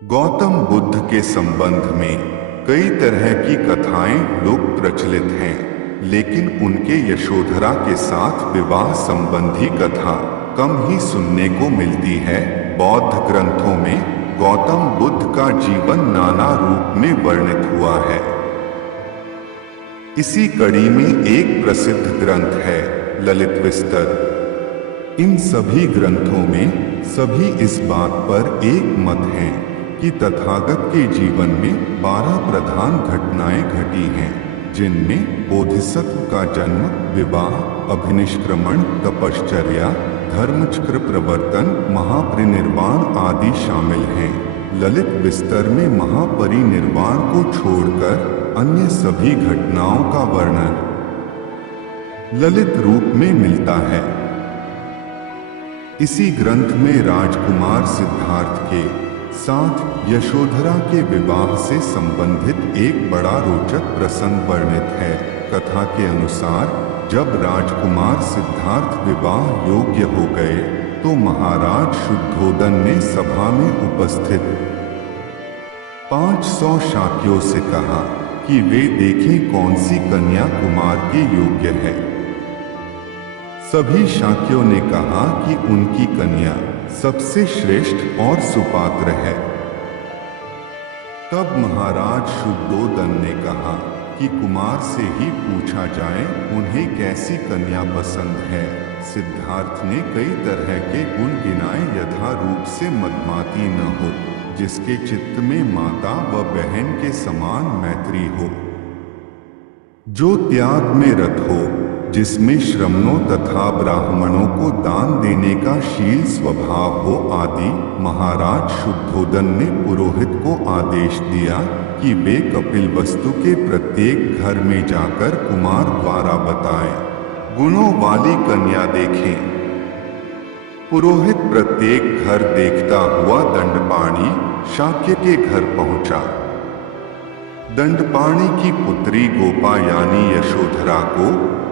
गौतम बुद्ध के संबंध में कई तरह की कथाएं लोक प्रचलित हैं, लेकिन उनके यशोधरा के साथ विवाह संबंधी कथा कम ही सुनने को मिलती है। बौद्ध ग्रंथों में गौतम बुद्ध का जीवन नाना रूप में वर्णित हुआ है। इसी कड़ी में एक प्रसिद्ध ग्रंथ है ललित विस्तर। इन सभी ग्रंथों में सभी इस बात पर एक मत है कि तथागत के जीवन में 12 प्रधान घटनाएं घटी हैं, जिनमें बोधिसत्व का जन्म, विवाह, अभिनिष्क्रमण, तपश्चर्या, धर्मचक्र प्रवर्तन, महापरिनिर्वाण आदि शामिल हैं। ललित विस्तर में महापरिनिर्वाण को छोड़कर अन्य सभी घटनाओं का वर्णन ललित रूप में मिलता है। इसी ग्रंथ में राजकुमार सिद्धार्थ के साथ यशोधरा के विवाह से संबंधित एक बड़ा रोचक प्रसंग वर्णित है। कथा के अनुसार जब राजकुमार सिद्धार्थ विवाह योग्य हो गए तो महाराज शुद्धोदन ने सभा में उपस्थित 500 शाक्यों से कहा कि वे देखें कौन सी कन्या कुमार के योग्य है। सभी शाक्यों ने कहा कि उनकी कन्या सबसे श्रेष्ठ और सुपात्र है। तब महाराज शुद्धोदन ने कहा कि कुमार से ही पूछा जाए उन्हें कैसी कन्या पसंद है। सिद्धार्थ ने कई तरह के गुण गिनाए, यथा रूप से मदमाती न हो, जिसके चित्त में माता व बहन के समान मैत्री हो, जो त्याग में रत हो, जिसमें श्रमणों तथा ब्राह्मणों को दान देने का शील स्वभाव हो आदि। महाराज शुद्धोदन ने पुरोहित को आदेश दिया कि वे कपिलवस्तु के प्रत्येक घर में जाकर कुमार द्वारा बताए गुणों वाली कन्या देखें। पुरोहित प्रत्येक घर देखता हुआ दंडपाणी शाक्य के घर पहुंचा। दंडपाणी की पुत्री गोपा यानी यशोधरा को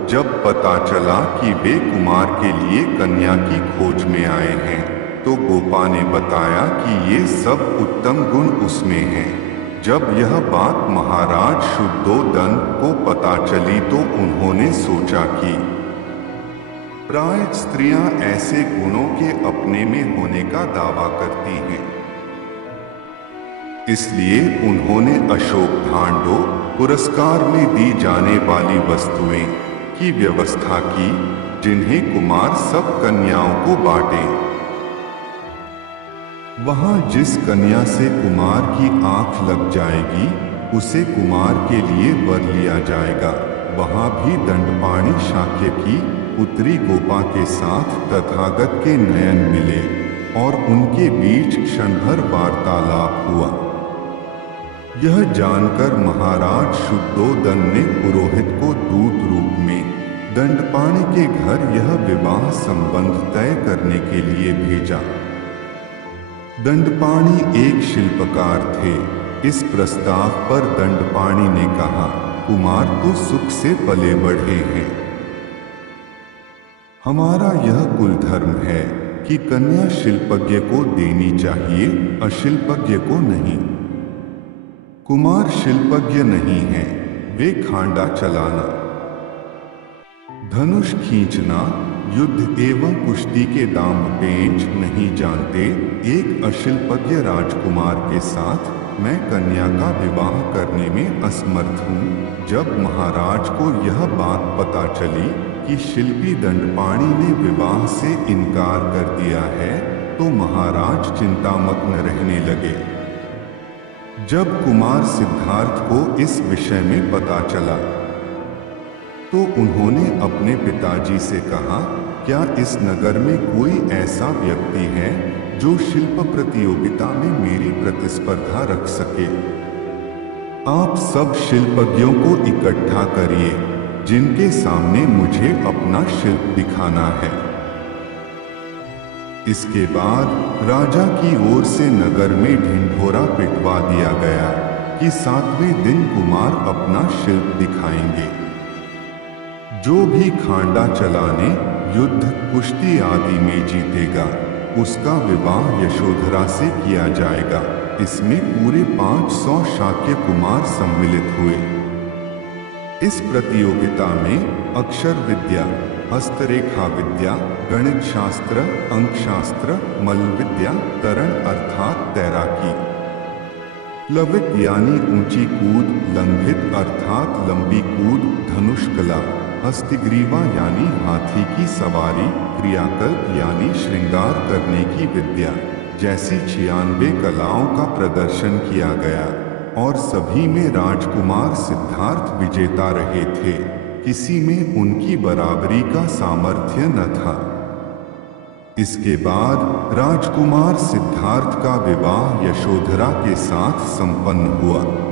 जब पता चला कि वे कुमार के लिए कन्या की खोज में आए हैं, तो गोपा ने बताया कि ये सब उत्तम गुण उसमें हैं। जब यह बात महाराज शुद्धोदन को पता चली तो उन्होंने सोचा कि प्राय स्त्रियां ऐसे गुणों के अपने में होने का दावा करती हैं। इसलिए उन्होंने अशोक भांडों पुरस्कार में दी जाने वाली वस्तुएं की व्यवस्था की, जिन्हें कुमार सब कन्याओं को बांटे। वहां जिस कन्या से कुमार की आंख लग जाएगी उसे कुमार के लिए वर लिया जाएगा। वहां भी दंडपाणी शाक्य की पुत्री गोपा के साथ तथागत के नयन मिले और उनके बीच क्षणभर वार्तालाप हुआ। यह जानकर महाराज शुद्धोदन ने पुरोहित को दूत रूप में दंडपाणी के घर यह विवाह संबंध तय करने के लिए भेजा। दंडपाणी एक शिल्पकार थे। इस प्रस्ताव पर दंडपाणी ने कहा, कुमार तो सुख से पले बढ़े हैं। हमारा यह कुल धर्म है कि कन्या शिल्पज्ञ को देनी चाहिए, अशिल्पज्ञ को नहीं। कुमार शिल्पज्ञ नहीं है, वे खांडा चलाना, धनुष खींचना, युद्ध एवं कुश्ती के दाम पेंच नहीं जानते। एक अशिल्पज्ञ राजकुमार के साथ मैं कन्या का विवाह करने में असमर्थ हूँ। जब महाराज को यह बात पता चली कि शिल्पी दंडपाणी ने विवाह से इनकार कर दिया है, तो महाराज चिंतामग्न रहने लगे। जब कुमार सिद्धार्थ को इस विषय में पता चला तो उन्होंने अपने पिताजी से कहा, क्या इस नगर में कोई ऐसा व्यक्ति है जो शिल्प प्रतियोगिता में मेरी प्रतिस्पर्धा रख सके? आप सब शिल्पज्ञों को इकट्ठा करिए, जिनके सामने मुझे अपना शिल्प दिखाना है। इसके बाद राजा की ओर से नगर में ढिंढोरा पिटवा दिया गया कि 7वें दिन कुमार अपना शिल्प दिखाएंगे। जो भी खांडा चलाने, युद्ध, कुश्ती आदि में जीतेगा, उसका विवाह यशोधरा से किया जाएगा। इसमें पूरे 500 शाक्य कुमार सम्मिलित हुए। इस प्रतियोगिता में अक्षर विद्या, हस्तरेखा विद्या, गणित शास्त्र, अंक शास्त्र, मल्ल विद्या, तरण अर्थात तैराकी, प्लवित यानी ऊंची कूद, लंघित अर्थात लंबी कूद, धनुष कला, हस्तिग्रीवा यानी हाथी की सवारी, क्रियाकल्प यानी श्रृंगार करने की विद्या जैसी 96 कलाओं का प्रदर्शन किया गया और सभी में राजकुमार सिद्धार्थ विजेता रहे थे। किसी में उनकी बराबरी का सामर्थ्य न था। इसके बाद राजकुमार सिद्धार्थ का विवाह यशोधरा के साथ संपन्न हुआ।